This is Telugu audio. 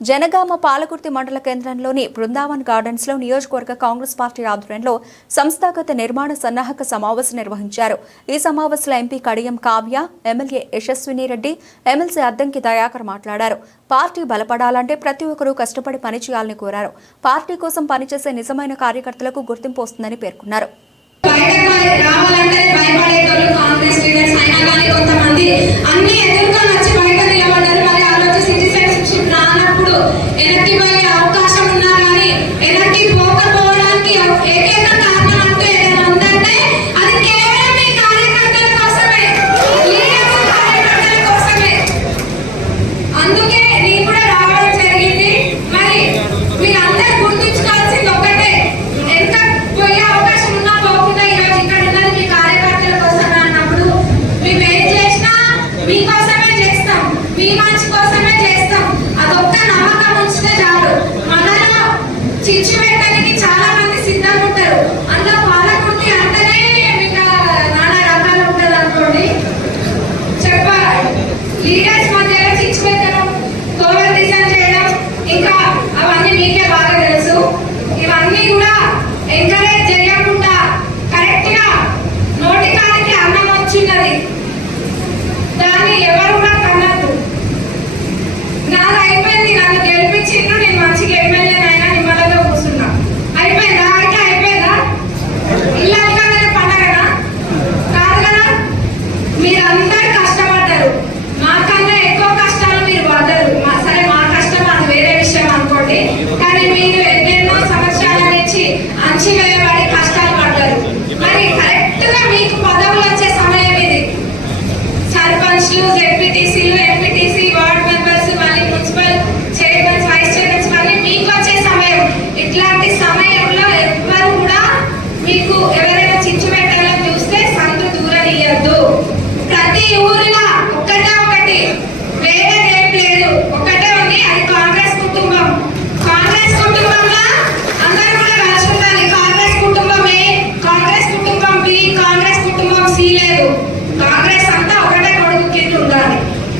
జనగామ పాలకుర్తి మండల కేంద్రంలోని బృందావన్ గార్డెన్స్ లో నియోజకవర్గ కాంగ్రెస్ పార్టీ ఆధ్వర్యంలో సంస్థాగత నిర్మాణ సన్నాహక సమావేశం నిర్వహించారు. ఈ సమావేశంలో ఎంపీ కడియం కావ్య, ఎమ్మెల్యే యశస్విని రెడ్డి, ఎమ్మెల్సీ అద్దంకి దయాకర్ మాట్లాడారు. పార్టీ బలపడాలంటే ప్రతి ఒక్కరూ కష్టపడి పనిచేయాలని కోరారు. పార్టీ కోసం పనిచేసే నిజమైన కార్యకర్తలకు గుర్తింపు వస్తుందని పేర్కొన్నారు. చాలా మంది సిద్ధంగా ఉంటారు. అందులో పాలకుర్తి అంటేనే మీకు నానా రకాలు ఉంటుంది అనుకోండి. లీడర్స్ మధ్యలో చిచ్చు పెట్టడం, కోవర్ డిజైన్ చేయడం, ఇంకా అవన్నీ మీకే బాగా తెలుసు. ఇవన్నీ కూడా ఎంకరేజ్